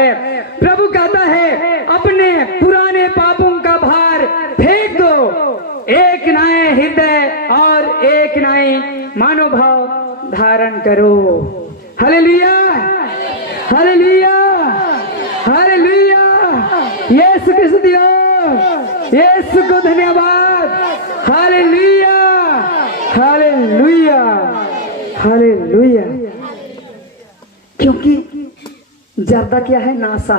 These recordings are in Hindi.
प्रभु कहता है अपने पुराने पापों का भार फेंक दो, एक नए हृदय और एक नए मनोभाव धारण करो। Hallelujah, hallelujah, hallelujah. यीशु की स्तुति हो, यीशु को धन्यवाद। Hallelujah, hallelujah, hallelujah. क्योंकि जर्दा क्या है? नासा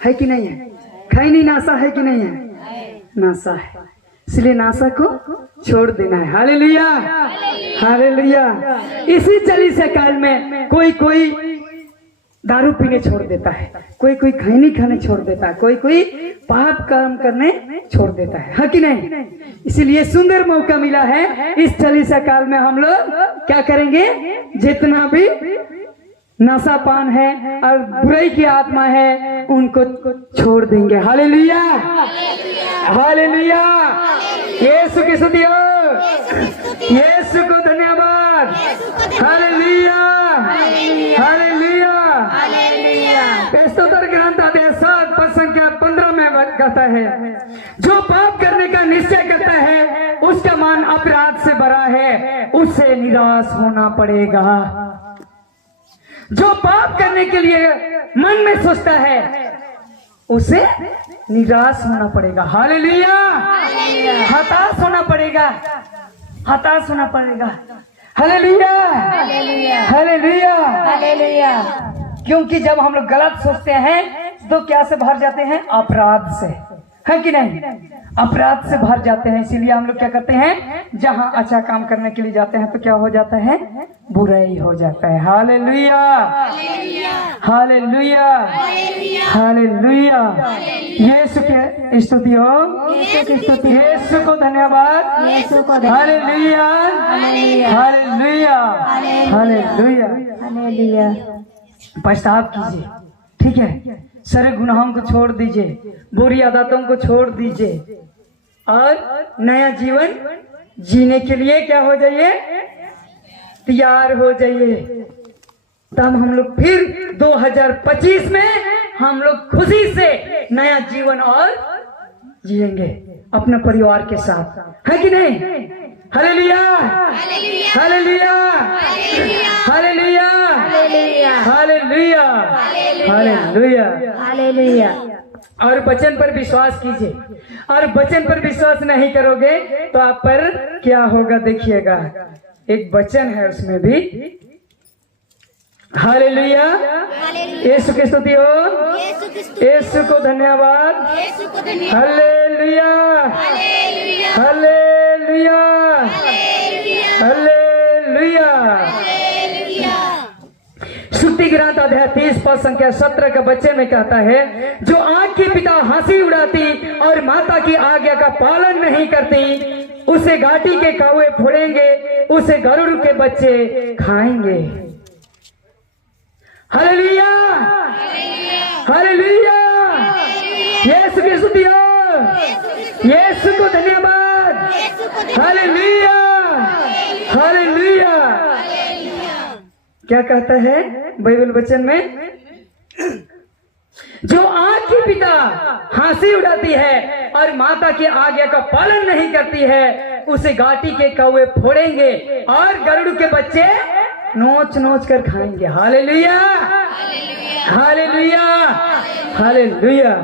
है कि नहीं है? खैनी नासा है कि नहीं है? नासा है, इसलिए नासा को छोड़ देना है। Hallelujah, hallelujah. इसी चालीसा काल में कोई कोई दारू पीने छोड़ देता है, कोई कोई खैनी खाने छोड़ देता है, कोई कोई पाप काम करने छोड़ देता है कि नहीं? इसीलिए सुंदर मौका मिला है इस चालीसा काल में हम लोग क्या करेंगे? जितना भी नशापान है और बुराई की आत्मा है उनको छोड़ देंगे। Hallelujah, hallelujah. यीशु की स्तुति हो, यीशु को धन्यवाद। Hallelujah, hallelujah. स्तोत्र ग्रंथ आदेश 7 पद संख्या 15 में कहता है, जो पाप करने का निश्चय करता है उसका मन अपराध से भरा है, उससे निराश होना पड़ेगा। जो पाप करने के लिए मन में सोचता है उसे निराश होना पड़ेगा। हालेलुया, हताश होना पड़ेगा, हताश होना पड़ेगा। Hallelujah, hallelujah, hallelujah. क्योंकि जब हम लोग गलत सोचते हैं तो क्या से भर जाते हैं? अपराध से, है कि नहीं? अपराध से भर जाते हैं। इसीलिए हम लोग क्या करते हैं? जहां अच्छा काम करने के लिए जाते हैं तो क्या हो जाता है? बुराई हो जाता है। Hallelujah, hallelujah, hallelujah. यीशु की स्तुति हो, यीशु को धन्यवाद। Hallelujah, hallelujah, hallelujah, hallelujah. पश्चाताप कीजिए, ठीक है? सारे गुनाहों को छोड़ दीजिए, बुरी आदतों को छोड़ दीजिए और नया जीवन जीने के लिए क्या हो जाइए? तैयार हो जाइए। तब हम लोग फिर 2025 में हम लोग खुशी से नया जीवन और जिएंगे अपने परिवार के साथ, है कि नहीं? Hallelujah, hallelujah, hallelujah, hallelujah, hallelujah, hallelujah. और वचन पर विश्वास कीजिए, और वचन पर विश्वास नहीं करोगे तो आप पर क्या होगा? देखिएगा, एक वचन है उसमें भी। हालेलुया, यीशु की स्तुति हो, यीशु को धन्यवाद। Hallelujah, hallelujah, hallelujah. श्रुति ग्रंथ अध्याय 30 पद संख्या 17 के बच्चे में कहता है, जो आँख की पिता हंसी उड़ाती और माता की आज्ञा का पालन नहीं करती उसे घाटी के कौवे फोड़ेंगे, उसे गरुड़ के बच्चे खाएंगे। Hallelujah, hallelujah. यीशु की स्तुति हो, यीशु को धन्यवाद। Hallelujah, hallelujah. क्या कहता है बाइबल वचन में? जो आँख की पिता हंसी उड़ाती है और माता की आज्ञा का पालन नहीं करती है उसे घाटी के कौवे फोड़ेंगे और गरुड़ के बच्चे नोच नोच कर खाएंगे। Hallelujah, hallelujah, hallelujah.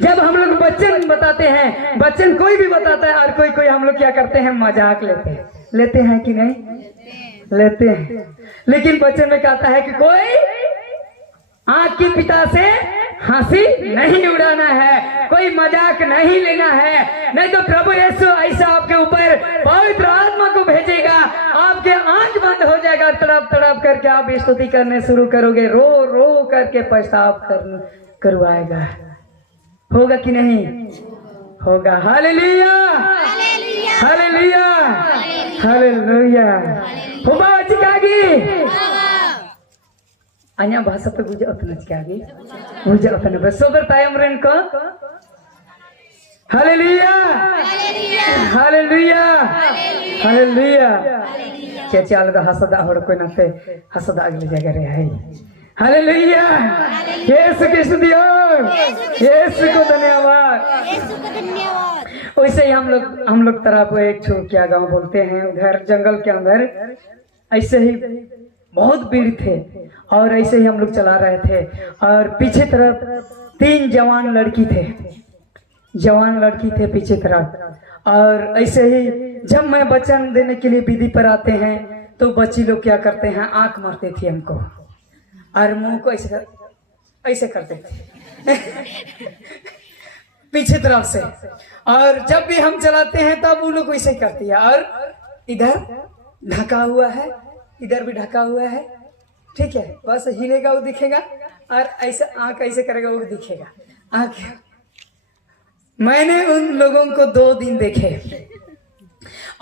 जब हम लोग वचन बताते हैं, वचन कोई भी बताता है और कोई कोई हम लोग क्या करते हैं? मजाक लेते हैं कि नहीं? लेते हैं। लेकिन वचन में कहता है कि कोई आँख की पिता से हंसी नहीं उड़ाना है, कोई मजाक नहीं लेना है, नहीं तो प्रभु यीशु ऐसा आपके ऊपर पवित्र आत्मा को भेजेगा, आपके आंख बंद हो जाएगा, तड़प तड़प करके आप स्तुति करने शुरू करोगे, रो रो करके पश्चाताप करवाएगा। होगा कि नहीं? होगा। Hallelujah, hallelujah, hallelujah. होगा चिकागी अन्य भाषा पे गुजा उतना चिकागी गुजा उतना बस सोबर टाइम रेन को। Hallelujah, hallelujah, hallelujah. चाचा अलग हसदा हो कोई ना पे हसदा अगली जगह रे है। हालेलुया, यीशु की स्तुति हो, यीशु को धन्यवाद। वैसे ही हम लोग तरफ एक छो क्या गांव बोलते हैं, उधर जंगल के अंदर ऐसे ही बहुत भीड़ थे और ऐसे ही हम लोग चला रहे थे और पीछे तरफ 3 जवान लड़की थे पीछे तरफ। और ऐसे ही जब मैं वचन देने के लिए विधि पर आते हैं तो बच्ची लोग क्या करते हैं, आंख मारते थे हमको और मुंह को ऐसे करते थे पीछे तरफ से। और जब भी हम चलाते हैं तब वो लोग वैसे करती है और इधर ढका हुआ है, इधर भी ढका हुआ है, ठीक है। बस हिलेगा वो दिखेगा और ऐसे आंख ऐसे करेगा वो दिखेगा आंख। मैंने उन लोगों को 2 दिन देखे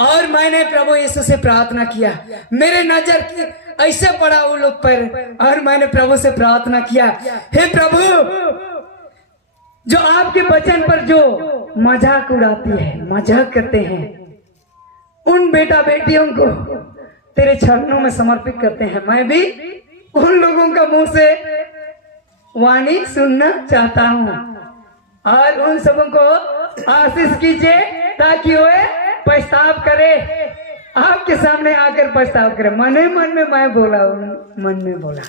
और मैंने प्रभु यीशु से प्रार्थना किया, मेरे नजर की ऐसे पड़ा वो लोग पर और मैंने प्रभु से प्रार्थना किया, हे प्रभु, जो आपके वचन पर जो मजाक उड़ाती है, मजाक करते हैं, उन बेटा बेटियों को तेरे चरणों में समर्पित करते हैं। मैं भी उन लोगों का मुंह से वाणी सुनना चाहता हूँ और उन सबों को आशीष कीजिए ताकि वे पछताव करे, आपके सामने आकर पछताव करे। मन में मैं बोला, मन में बोला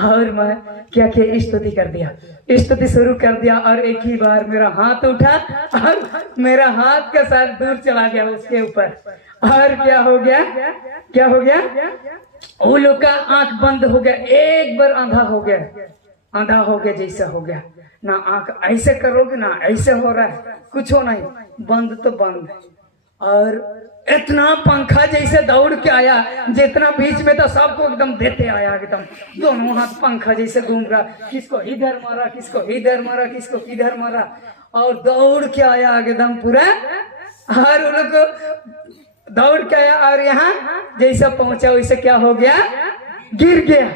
और मैं क्या किया, स्तुति कर दिया, स्तुति शुरू कर दिया और एक ही बार मेरा हाथ उठा और मेरा हाथ का साथ दूर चला गया उसके ऊपर। और क्या हो गया, वो लोग का आंख बंद हो गया, एक बार आंधा हो गया जैसा हो गया। ना आंख ऐसे करोगे ना ऐसे हो रहा है, कुछ हो नहीं, बंद तो बंद। और इतना पंखा जैसे दौड़ के आया, जितना बीच में था सबको एकदम देते आया, एकदम दोनों हाथ पंखा जैसे घूम रहा, किसको इधर मारा, किसको इधर मारा, किसको इधर मारा और दौड़ के आया एकदम पूरा। और उन लोग दौड़ के आया और यहाँ जैसा पहुंचा वैसे क्या हो गया, गिर गया।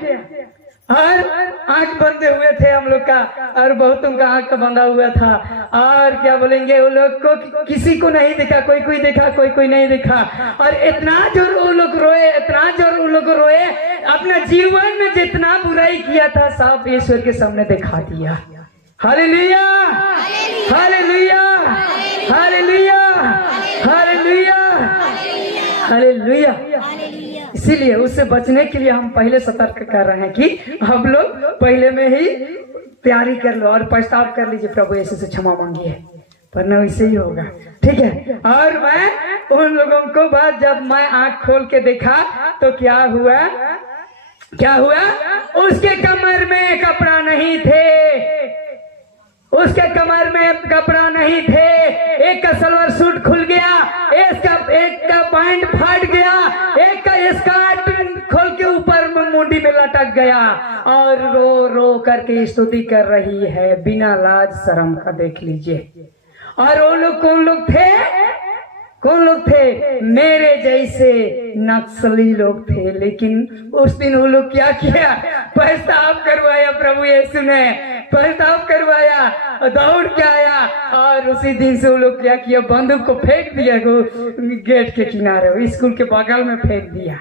और आंख बंधे हुए थे हम लोग का और बहुतों का आंख बंधा हुआ था। और क्या बोलेंगे, वो लोग को किसी को नहीं दिखा, कोई देखा, कोई नहीं दिखा। और इतना जोर वो लोग रोए, इतना जोर वो लोग रोए, अपना जीवन में जितना बुराई किया था सब ईश्वर के सामने दिखा दिया। Hallelujah, hallelujah, hallelujah, hallelujah, hallelujah. इसीलिए उससे बचने के लिए हम पहले सतर्क कर रहे हैं कि हम लोग पहले में ही तैयारी कर लो और पछताव कर लीजिए, प्रभु यीशु से क्षमा मांगिए, वरना वैसे ही होगा, ठीक है। और मैं उन लोगों को बाद जब मैं आंख खोल के देखा तो क्या हुआ, उसके कमर में कपड़ा नहीं थे, उसके कमर में कपड़ा नहीं थे। एक का सलवार सूट खुल गया, एक का पैंट फाट गया, एक का स्कर्ट खोल के ऊपर मुंडी में लटक गया और रो रो करके स्तुति कर रही है बिना लाज शर्म का, देख लीजिए। और वो लोग कौन लोग थे, मेरे जैसे नक्सली लोग थे। लेकिन उस दिन वो लोग क्या किया, पछताव करवाया, प्रभु यीशु ने पछताव करवाया, दौड़ के आया और उसी दिन से वो लोग क्या किया, बंदूक को फेंक दिया गेट के किनारे, स्कूल के बगल में फेंक दिया।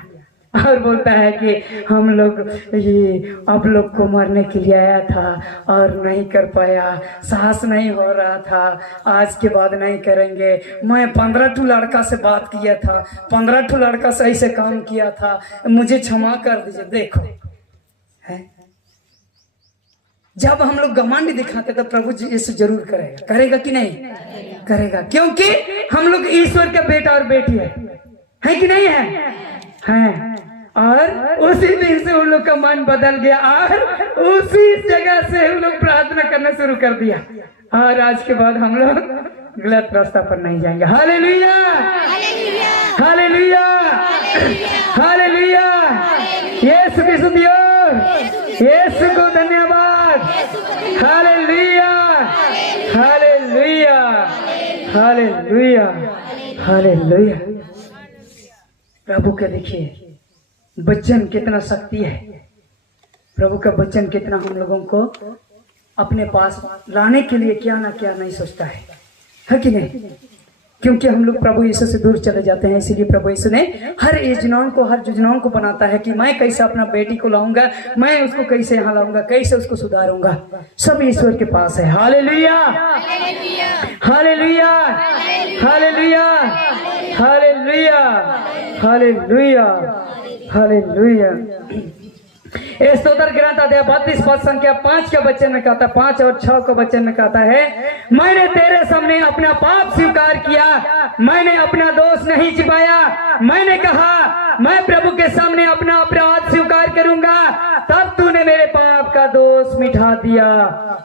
और बोलता है कि हम लोग ये आप लोग को मरने के लिए आया था और नहीं कर पाया, साहस नहीं हो रहा था, आज के बाद नहीं करेंगे। मैं 15 लड़का से बात किया था, 15 लड़का से ऐसे काम किया था, मुझे क्षमा कर दीजिए। देखो है, जब हम लोग घमंड दिखाते तो प्रभु जी यीशु जरूर करेगा कि नहीं करेगा, क्योंकि हम लोग ईश्वर का बेटा और बेटी है कि नहीं है। और उसी दिन से उन लोग का मन बदल गया और उसी जगह से उन लोग प्रार्थना करना शुरू कर दिया और आज के बाद हम लोग गलत रास्ता पर नहीं जाएंगे। Hallelujah, hallelujah, hallelujah. यीशु की स्तुति हो, यीशु को धन्यवाद। Hallelujah, hallelujah, hallelujah, hallelujah. प्रभु के देखिए वचन कितना शक्ति है, प्रभु का वचन कितना हम लोगों को अपने पास लाने के लिए क्या ना क्या नहीं सोचता है कि नहीं। क्योंकि हम लोग प्रभु यीशु से दूर चले जाते हैं। इसीलिए प्रभु यीशु ने हर यजमान को, हर जुजनाओं को बनाता है कि मैं कैसे अपना बेटी को लाऊंगा, मैं उसको कैसे यहाँ लाऊंगा, कैसे उसको सुधारूंगा। सब ईश्वर के पास है। Hallelujah, hallelujah, hallelujah, hallelujah, hallelujah, hallelujah. स्तोत्र ग्रंथ अध्याय 32 पद संख्या 5 के वचन में कहता है, 5 और 6 के वचन में कहता है, मैंने तेरे सामने अपना पाप स्वीकार किया, मैंने अपना दोष नहीं छिपाया। मैंने कहा मैं प्रभु के सामने अपना अपराध स्वीकार करूंगा, तब तूने मेरे पाप का दोष मिटा दिया।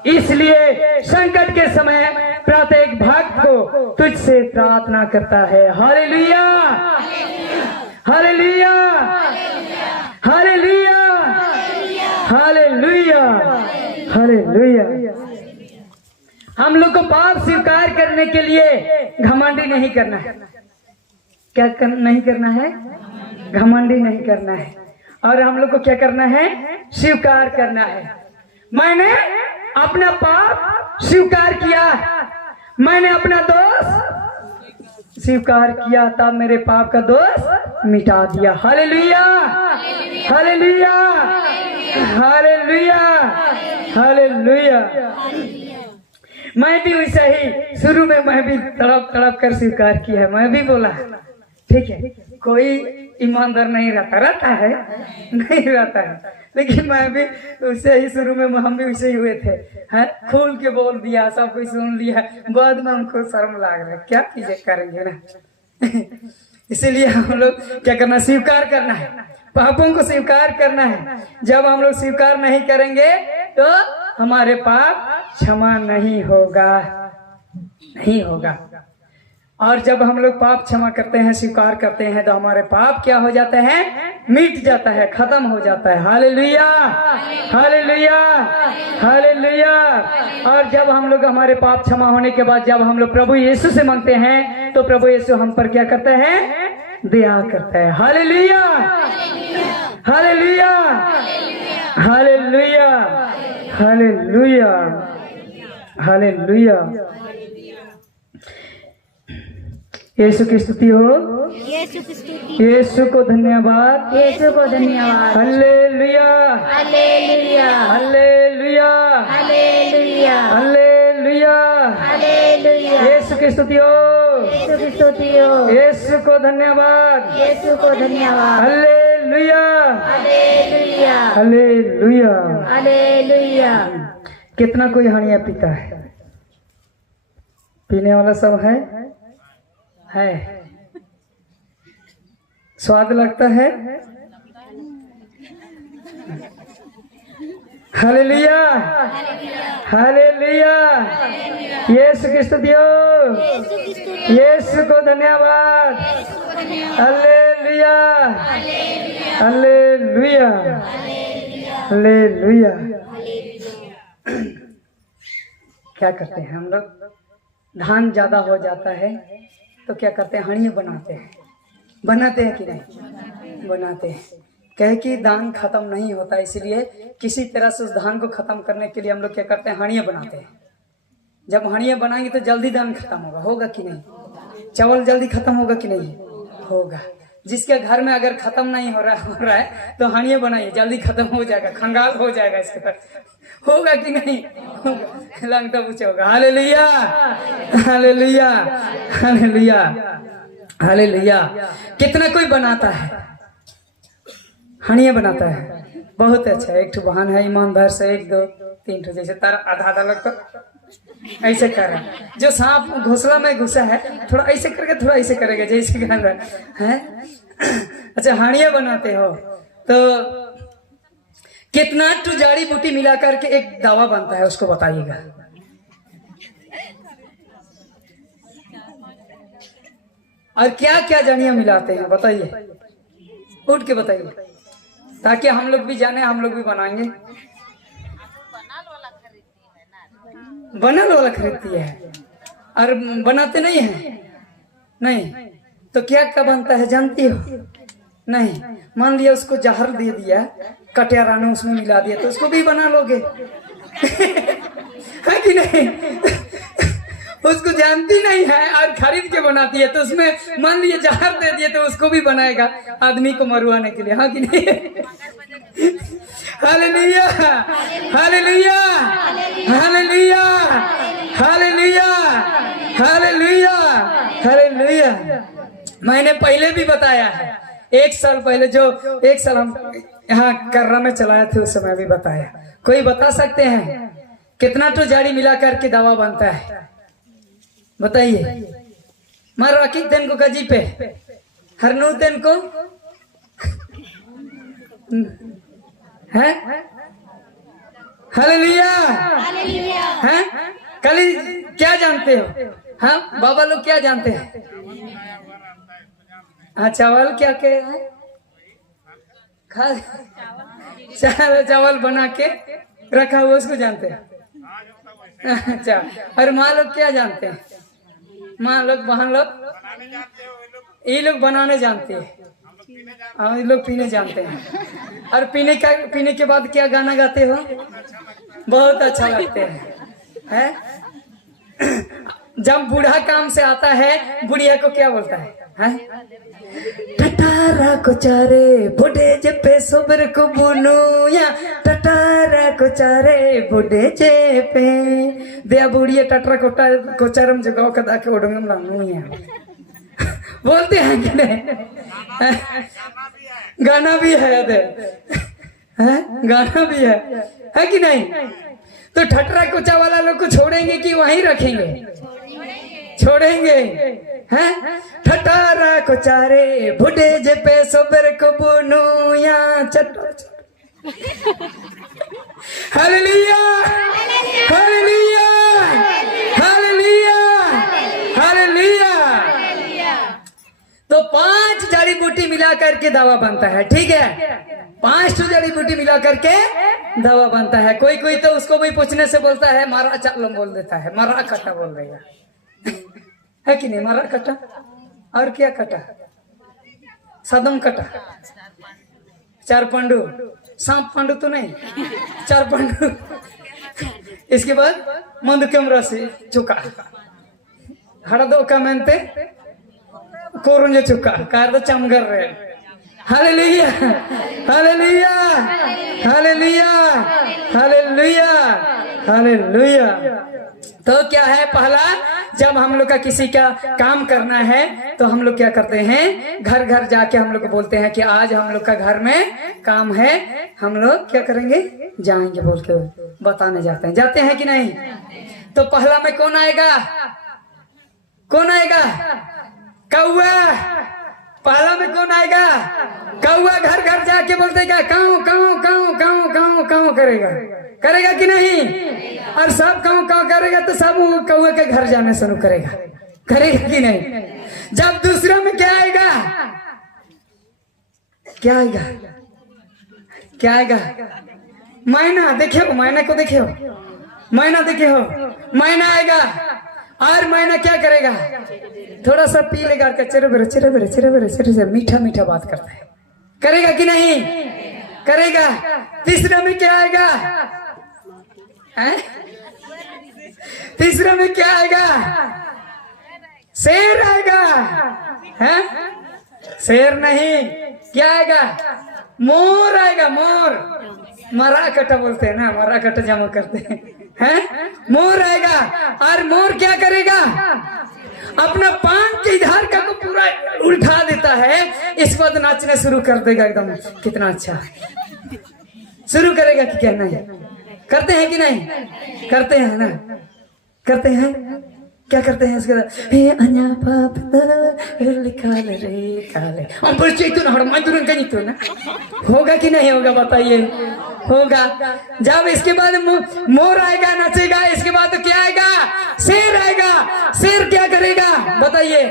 इसलिए संकट के समय प्रत्येक भक्त को तुझसे प्रार्थना करता है। Hallelujah, hallelujah, hallelujah, hallelujah, hallelujah. हम लोग को पाप स्वीकार करने के लिए घमंडी नहीं करना है। क्या नहीं करना है? घमंडी नहीं करना है। और हम लोग को क्या करना है? स्वीकार करना है। मैंने अपना पाप स्वीकार किया, मैंने अपना दोष स्वीकार किया, तब मेरे पाप का दोष मिटा दिया। Hallelujah, hallelujah, hallelujah, hallelujah. मैं भी वैसा ही शुरू में मैं भी तड़प तड़प कर स्वीकार किया है। मैं भी बोला ठीक है, कोई ईमानदार नहीं रहता है, नहीं रहता है, लेकिन मैं भी उससे ही शुरू में हम भी वैसे ही हुए थे। है खोल के बोल दिया, सब कुछ सुन लिया, बाद में हमको शर्म लग रहा है, क्या चीजें करेंगे ना। इसीलिए हम लोग क्या करना? स्वीकार करना है, पापों को स्वीकार करना है। जब हम लोग स्वीकार नहीं करेंगे तो हमारे पाप क्षमा नहीं होगा, नहीं होगा। और जब हम लोग पाप क्षमा करते हैं, स्वीकार करते हैं, तो हमारे पाप क्या हो जाते हैं? मिट जाता है, खत्म हो जाता है। Hallelujah, hallelujah, hallelujah. और जब हम लोग हमारे पाप क्षमा होने के बाद जब हम लोग प्रभु यीशु से मांगते हैं, तो प्रभु यीशु हम पर क्या करते हैं? दया करता है। Hallelujah, hallelujah, hallelujah, hallelujah, hallelujah. Yeshu की स्तुति हो, यीशु को धन्यवाद, यीशु को धन्यवाद। Hallelujah, hallelujah, hallelujah, hallelujah, hallelujah, hallelujah. Yeshu की स्तुति हो, यीशु की स्तुति हो, यीशु को धन्यवाद, यीशु को धन्यवाद। Hallelujah, hallelujah, hallelujah. हालेलुया। कितना कोई हणिया पीता है? पीने वाला सब है? स्वाद लगता है? Hallelujah, hallelujah. यीशु की स्तुति हो, यीशु को धन्यवाद। Hallelujah, hallelujah, hallelujah. क्या करते हैं हम लोग? धान ज्यादा हो जाता है तो क्या करते हैं? हणिया बनाते हैं। बनाते हैं कि नहीं? बनाते हैं। कहे कि धान खत्म नहीं होता, इसलिए किसी तरह से उस धान को खत्म करने के लिए हम लोग क्या करते हैं? हणिया बनाते हैं। जब हणिया बनाएंगे तो जल्दी धान खत्म होगा, होगा कि नहीं? चावल जल्दी खत्म होगा कि नहीं? होगा। जिसके घर में अगर खत्म नहीं हो रहा है तो हणिया बनाइए, जल्दी खत्म हो जाएगा, खंगाल हो जाएगा इसके पर। होगा कि नहीं? होगा। लंगटा पूछे होगा। Hallelujah, hallelujah, hallelujah, hallelujah. कितना कोई बनाता है? हणिया बनाता है। बहुत अच्छा। एक ठो बहन है ईमानदार से, 1 2 3 ठो, जैसे तार आधा आधा लगता ऐसे कर रहा है। जो सांप घोंसला में घुसा है, थोड़ा ऐसे करके थोड़ा ऐसे करेगा, जैसे कर रहा है। अच्छा, हणिया बनाते हो तो कितना टू जड़ी बूटी मिला करके एक दवा बनता है, उसको बताइएगा। और क्या क्या जड़ियां मिलाते हैं बताइए, उठ के बताइए, ताकि हम लोग भी जाने, हम लोग भी बनाएंगे। बनल वाला खरीदती है और बनाते नहीं है? नहीं तो क्या क्या बनता है जानती हो? नहीं। मान लिया उसको जहर दे दिया, कटियाराना उसमें मिला दिया, तो उसको भी बना लोगे? है कि नहीं? उसको जानती नहीं है और खरीद के बनाती है, तो उसमें मान लीजिए जहर दे दिए तो उसको भी बनाएगा आदमी को मरवाने के लिए, हाँ कि नहीं? Hallelujah, hallelujah, hallelujah, hallelujah, hallelujah, hallelujah. मैंने पहले भी बताया है, 1 साल पहले, जो 1 साल हम यहाँ कर्रा में चलाए थे उस समय भी बताया। कोई बता सकते हैं कितना तो जाड़ी मिला करके दवा बनता है? बताइए। मारो अकीक दिन को गजी पे हरनू दिन को है। हालेलुया, हैं? कली क्या जानते हो? हाँ बाबा लोग क्या जानते हैं? हाँ चावल क्या के खा चावल बना के रखा हुआ उसको जानते हैं। अच्छा, और माँ लोग क्या जानते हैं? माँ लोग बहन लोग ये लोग बनाने जानते हैं, और ये लोग पीने जानते हैं। और पीने के बाद क्या गाना गाते हो? बहुत अच्छा लगते हैं। जब बूढ़ा काम से आता है, बुढ़िया को क्या बोलता है? टटारा को चारे बुढ़े जे पे सोबर को बुनू, या टटारा को चारे बुढ़े जे पे दे बुढ़िया टटरा को चारम जगह कदा के ओडंगम लानू या बोलते हैं कि नहीं? गाना भी है दे, गाना भी है कि नहीं? तो ठटरा कोचा वाला लोग को छोड़ेंगे कि वहीं रखेंगे? छोड़ेंगे, हैं? ठटारा को चारे बुढ़े जे पे सोबर को बुनू, या चटो हालेलुया, हालेलुया, हालेलुया, हालेलुया। तो 5 जड़ी बूटी मिला करके दवा बनता है, ठीक है? 5 जड़ी बूटी मिला करके दवा बनता है। कोई कोई तो उसको भी पूछने से बोलता है मारा चालम बोल देता है, मारा कटा बोल देगा, है कि नहीं? मारा कटा और क्या कटा? सदम कटा, 4 पंडू, सांप पंडू तो नहीं, 4 पंडू। इसके बाद मंदुकम रसी चुका हड़दो का मेंते कोरुंजे चुका कार तो चमगर रहे। Hallelujah, hallelujah, hallelujah, hallelujah, hallelujah. तो क्या है? पहला, जब हम लोग का किसी का काम करना है तो हम लोग क्या करते हैं? घर घर जाके हम लोग को बोलते हैं कि आज हम लोग का घर में काम है, हम लोग क्या करेंगे? जाएंगे बोल के बताने जाते हैं। जाते हैं कि नहीं? तो पहला में कौन आएगा? कौन आएगा? कौआ। पहला में कौन आएगा? कौआ घर घर जाके बोलतेगा काऊ काऊ काऊ काऊ काऊ काऊ करेगा, करेगा कि नहीं? और सब काऊ काऊ करेगा तो सब कौआ के घर जाने शुरू करेगा, करेगा कि नहीं? जब दूसरा में क्या आएगा? क्या आएगा? क्या आएगा? मैना। देखे हो मैना को? देखे हो मैना? देखे हो मैना आएगा, और मैना क्या करेगा? थोड़ा सा पी लेगा, चिरे बेरे चिरे बेरे चिरे बेरे चिरे से मीठा मीठा बात करता है, करेगा कि नहीं? करेगा। तीसरा में क्या आएगा? तीसरा में क्या आएगा? शेर आएगा, है? शेर नहीं, क्या आएगा? मोर आएगा। मोर, मरा कटा बोलते हैं ना, मरा कटा जमा करते हैं, मोर आएगा। और मोर क्या करेगा? अपना पांव के इधर का को पूरा उल्टा देता है, इसके बाद नाचने शुरू कर देगा एकदम। कितना अच्छा शुरू करेगा कि क्या? नहीं करते हैं कि नहीं? करते हैं ना, करते हैं। क्या करते हैं इसके बाद? हे अन्या पाप काले रे काले, हम पर चैतन्य हर मायतुरन का नहीं ना, होगा कि नहीं होगा? बताइए। होगा। जब इसके बाद मोर आएगा, नाचेगा, इसके बाद तो क्या आएगा? शेर आएगा। शेर क्या करेगा? बताइए।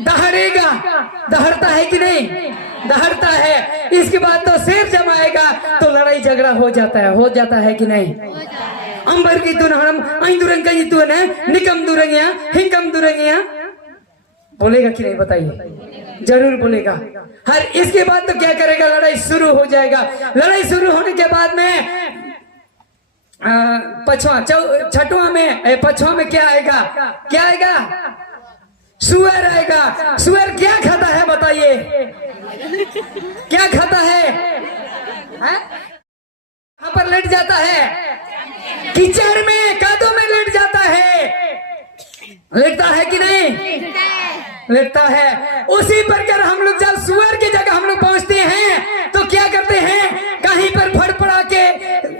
दहाड़ेगा। दहाड़ता है कि नहीं? दहाड़ता है। इसके बाद तो शेर जब आएगा तो लड़ाई झगड़ा हो जाता है, हो जाता है कि नहीं? अंबर की तुन हम दुरंग का तू है निकम दुरंगिया हिकम दुरंगिया बोलेगा कि नहीं? बताइए। जरूर बोलेगा। हर इसके बाद तो क्या करेगा? लड़ाई शुरू हो जाएगा। लड़ाई शुरू होने के बाद में पछवा छठवां में पछवा में क्या आएगा? क्या आएगा? सुअर आएगा। सुअर क्या खाता है बताइए? क्या खाता है? यहाँ पर लेट जाता है, कीचड़ में, कादों में लेट जाता है। लेटता है कि नहीं? लेटता है। उसी प्रकार हम लोग जब सुअर की जगह हम लोग पहुंचते हैं तो क्या करते हैं? कहीं पर फड़फड़ा के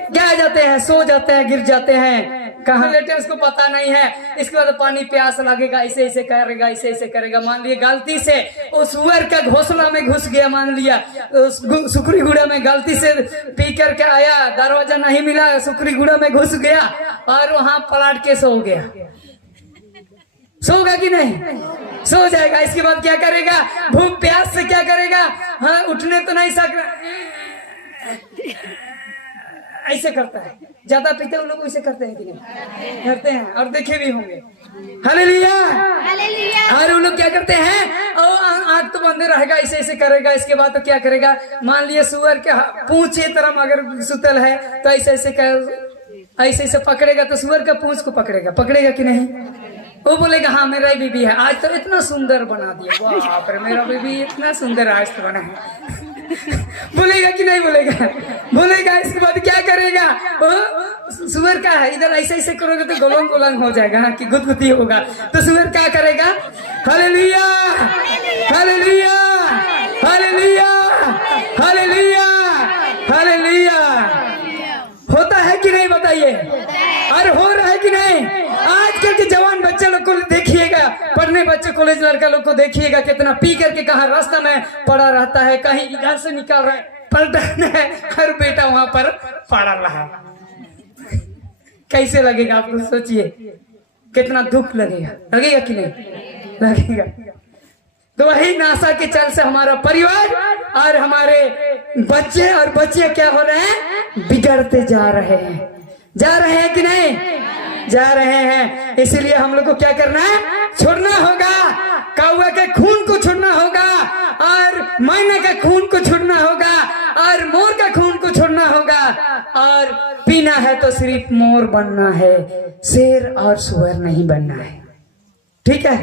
क्या जाते हैं, सो जाते हैं, गिर जाते हैं। कहाँ लेटे उसको पता नहीं है। इसके बाद पानी प्यास लगेगा, ऐसे ऐसे करेगा, ऐसे ऐसे करेगा। मान लिया गलती से उस सुअर का घोंसला में घुस गया, मान लिया सुखरी गुड़ा में गलती से पी करके आया, दरवाजा नहीं मिला, सुखरी गुड़ा में घुस गया और वहां पलट के सो गया। सोगा कि नहीं? सो जाएगा। इसके बाद क्या करेगा? भूख प्यास से क्या करेगा? हाँ, उठने तो नहीं सक, ऐसे करता है। ज्यादा पीते हैं लोग, ऐसे करते हैं कि नहीं? करते हैं, और देखे भी होंगे। हालेलुया। और उन लोग क्या करते हैं? आंख तो बंद रहेगा, ऐसे ऐसे करेगा। इसके बाद तो क्या करेगा? मान लिया सुअर के पूंछ की तरफ अगर सुतल है तो ऐसे ऐसे कर, ऐसे ऐसे पकड़ेगा तो सुअर का पूंछ को पकड़ेगा। पकड़ेगा कि नहीं? वो बोलेगा हाँ मेरा बीबी है, आज तो इतना सुंदर बना दिया, वाह पर मेरा बीबी इतना सुंदर आज तो बना है। बोलेगा कि नहीं बोलेगा? बोलेगा। इसके बाद क्या करेगा? वो सुअर का है, इधर ऐसे ऐसे करोगे तो गोलंग गोलंग हो जाएगा ना, कि गुदगुदी होगा। तो सुअर क्या करेगा? Hallelujah, hallelujah, hallelujah, hallelujah, hallelujah. होता है कि नहीं बताइए? और हो रहा है कि नहीं? आजकल के जवान बच्चे लोग को देखिएगा, पढ़ने बच्चे कॉलेज लड़का लोग को देखिएगा, कितना पी करके कहाँ रास्ता में पड़ा रहता है, कहीं इधर से निकल रहा है, पलटन है, हर बेटा वहां पर पड़ा रहा। कैसे लगेगा आपको? सोचिए, कितना दुख लगेगा। लगेगा कि नहीं? लगेगा। तो वही नासा के चल से हमारा परिवार और हमारे बच्चे और बच्चे क्या हो रहे हैं? बिगड़ते जा रहे हैं। जा रहे हैं कि नहीं? जा रहे हैं। इसीलिए हम लोग को क्या करना है? छोड़ना होगा। कौवा के खून को छोड़ना होगा, और मैना के खून को छोड़ना होगा, और मोर का खून को छोड़ना होगा। और पीना है तो सिर्फ मोर बनना है, शेर और सुअर नहीं बनना है। ठीक है?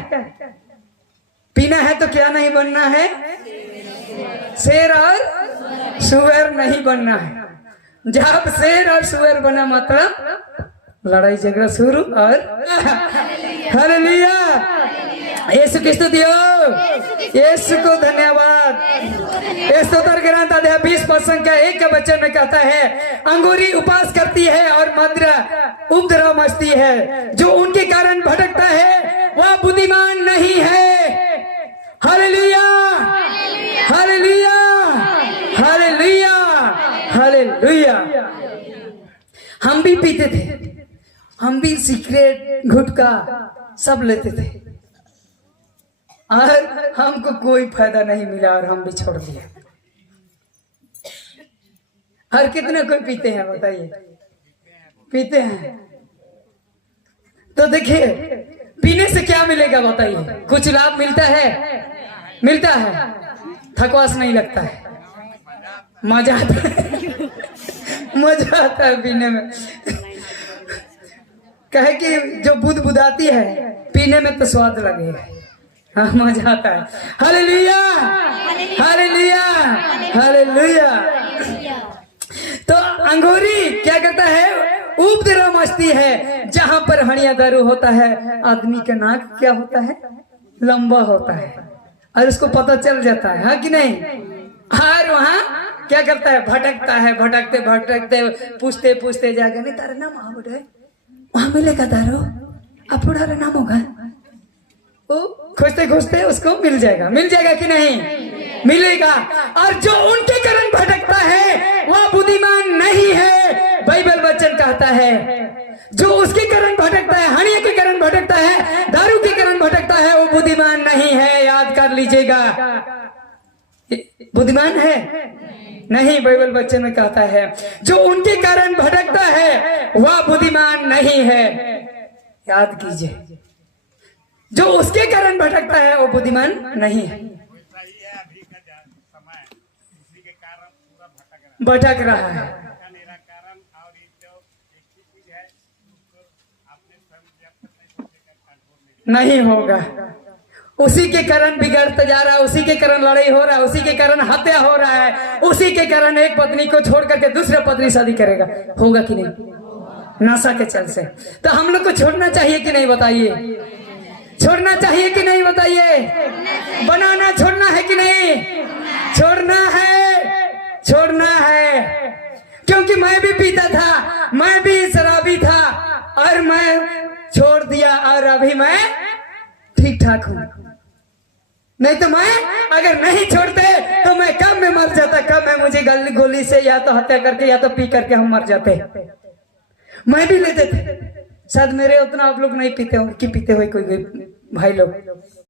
पीना है तो क्या नहीं बनना है? शेर और सुअर नहीं बनना है। जब शेर और सुअर बना मतलब लड़ाई झगड़ा शुरू। और हालेलुया, यीशु की स्तुति हो, यीशु को धन्यवाद। स्तोत्र ग्रंथ अध्याय 20 का 1 के वचन में कहता है, अंगूरी उपास करती है और मदिरा उपद्रव मचती है, जो उनके कारण भटकता है वह बुद्धिमान नहीं है। Hallelujah, hallelujah, hallelujah, hallelujah. हम भी पीते थे, हम भी सिगरेट गुटखा सब लेते थे, और हमको कोई फायदा नहीं मिला और हम भी छोड़ दिया। और कितने कोई पीते हैं बताइए? पीते हैं। तो देखिए, पीने से क्या मिलेगा बताइए? कुछ लाभ मिलता है? मिलता है। थकवास नहीं लगता है, मजा आता है। मजा आता है पीने में। कहे कि जो बुद बुदाती है, पीने में तो स्वाद लगेगा। हाँ, मजा आता है। Hallelujah, hallelujah, hallelujah. तो अंगूरी क्या करता है? उपद्रव मचती है। जहां पर हड़िया दारू होता है, आदमी का नाक क्या होता है? लंबा होता है, और उसको पता चल जाता है, हाँ कि नहीं? और वहां क्या करता है? भटकता है। भटकते भटकते पूछते पूछते जाकर, नहीं तारा नाम आवड़ है, वहां मिलेगा दारू, अब बुढ़ा नाम होगा। वो खोजते खोजते उसको मिल जाएगा। मिल जाएगा कि नहीं? मिलेगा। और जो उनके कारण भटकता है वह बुद्धिमान नहीं है। बाइबल वचन कहता है, जो उसके कारण भटकता है, हणिया के कारण भटकता है, दारू के कारण भटकता है, वो बुद्धिमान नहीं है। याद कर लीजिएगा, बुद्धिमान है नहीं। बाइबल वचन में कहता है, जो उनके कारण भटकता है वह बुद्धिमान नहीं है। याद कीजिए, जो उसके कारण भटकता है वो बुद्धिमान नहीं है। भटक रहा है। नहीं होगा। उसी के कारण बिगड़ता जा रहा है, उसी के कारण लड़ाई हो रहा है, उसी के कारण हत्या हो रहा है, उसी के कारण एक पत्नी को छोड़ करके दूसरा पत्नी शादी करेगा। होगा कि नहीं? नशा के चल से। तो हम लोग को छोड़ना चाहिए कि नहीं बताइए? छोड़ना चाहिए कि नहीं बताइए? बनाना छोड़ना है कि नहीं? छोड़ना है, छोड़ना है। क्योंकि मैं भी पीता था, मैं भी शराबी था और मैं छोड़ दिया और अभी मैं ठीक ठाक हूं। नहीं तो मैं अगर नहीं छोड़ते तो मैं कब में मर जाता, कब में मुझे गोली से या तो हत्या करके या तो पी करके हम मर जाते। मैं भी लेते थे, शायद मेरे उतना आप लोग नहीं पीते हो कि पीते हुए कोई भाई लोग।